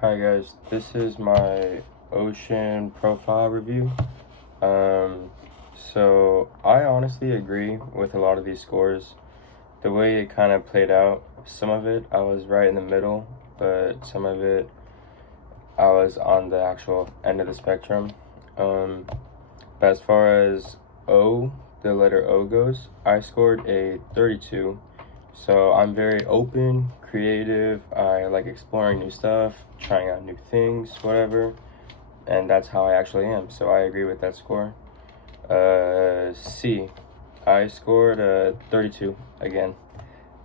Hi guys, this is my ocean profile review. So I honestly agree with a lot of these scores. The way it kind of played out, some of it I was right in the middle, but some of it I was on the actual end of the spectrum. But as far as O, the letter O goes, I scored a 32. So I'm very open, creative. I like exploring new stuff, trying out new things, whatever. And that's how I actually am. So I agree with that score. C, I scored a 32 again.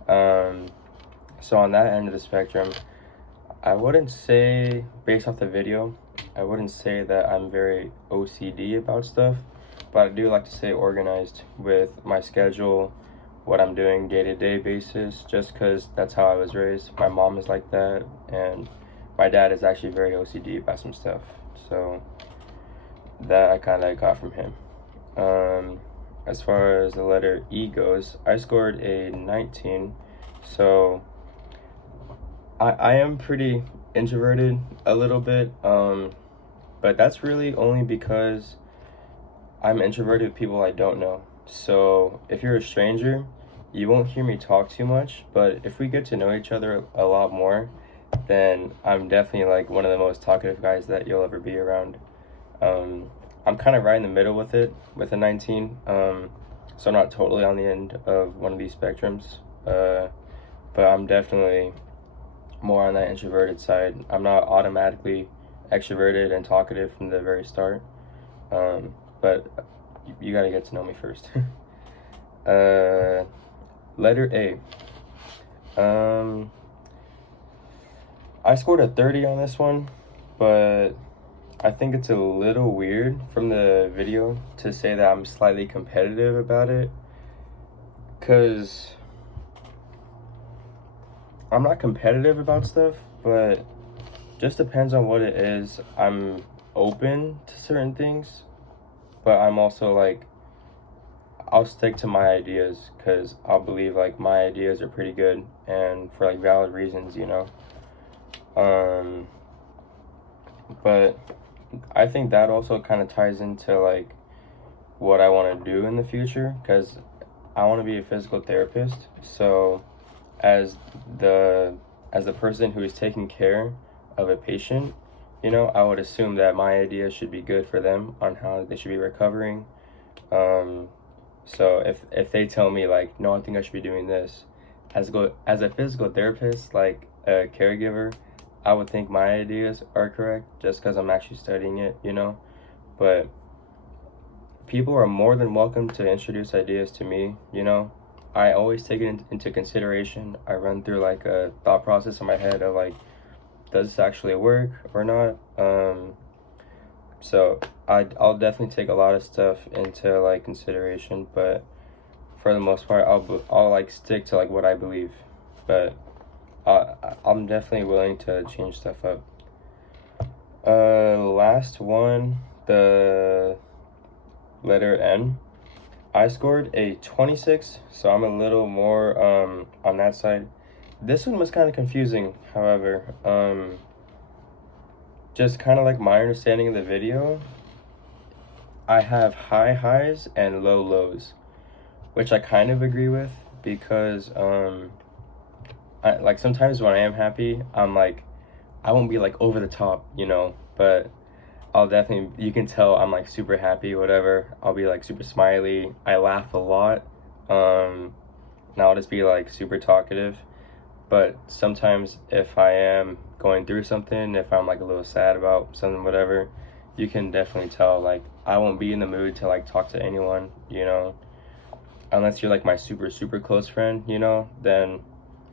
So on that end of the spectrum, I wouldn't say, based off the video, I wouldn't say that I'm very OCD about stuff, but I do like to stay organized with my schedule, what I'm doing day-to-day basis, just because that's how I was raised. My mom is like that, and my dad is actually very OCD about some stuff. So that I kind of got from him. As far as the letter E goes, I scored a 19. So I am pretty introverted a little bit, but that's really only because I'm introverted with people I don't know. So if you're a stranger, you won't hear me talk too much, but if we get to know each other a lot more, then I'm definitely like one of the most talkative guys that you'll ever be around. I'm kind of right in the middle with it, with a 19. So I'm not totally on the end of one of these spectrums, but I'm definitely more on that introverted side. I'm not automatically extroverted and talkative from the very start, but you gotta get to know me first. Letter A. I scored a 30 on this one, but I think it's a little weird from the video to say that I'm slightly competitive about it, because I'm not competitive about stuff, but just depends on what it is. I'm open to certain things, but I'm also like, I'll stick to my ideas because I'll believe like my ideas are pretty good and for like valid reasons, you know. But I think that also kind of ties into like what I want to do in the future, because I want to be a physical therapist. So as the person who is taking care of a patient, you know, I would assume that my ideas should be good for them on how they should be recovering. So if they tell me like, no, I think I should be doing this, as a physical therapist, like a caregiver, I would think my ideas are correct just because I'm actually studying it, you know. But people are more than welcome to introduce ideas to me, you know. I always take it into consideration. I run through like a thought process in my head of like, does this actually work or not? So I'll definitely take a lot of stuff into like consideration, but for the most part, I'll like stick to like what I believe. But I'm definitely willing to change stuff up. Last one, the letter N. I scored a 26, so I'm a little more on that side. This one was kind of confusing, however. Just kind of like my understanding of the video, I have high highs and low lows, which I kind of agree with because I like sometimes when I am happy, I'm like, I won't be like over the top, you know, but I'll definitely, you can tell I'm like super happy, whatever. I'll be like super smiley. I laugh a lot. And I'll just be like super talkative. But sometimes if I am going through something, if I'm like a little sad about something, whatever, you can definitely tell like I won't be in the mood to like talk to anyone, you know, unless you're like my super, super close friend, you know, then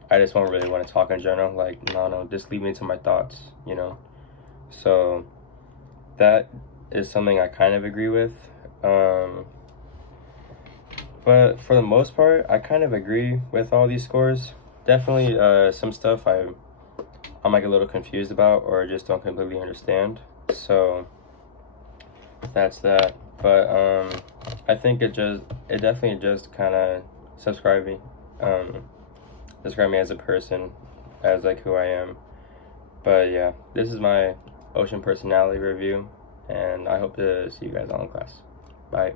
I just won't really want to talk in general. Like, no, just leave me to my thoughts, you know. So that is something I kind of agree with. But for the most part, I kind of agree with all these scores. Definitely some stuff I'm like a little confused about or just don't completely understand. So that's that. But I think it definitely just kind of describe me as a person, as like who I am. But yeah, this is my ocean personality review, and I hope to see you guys all in class. Bye.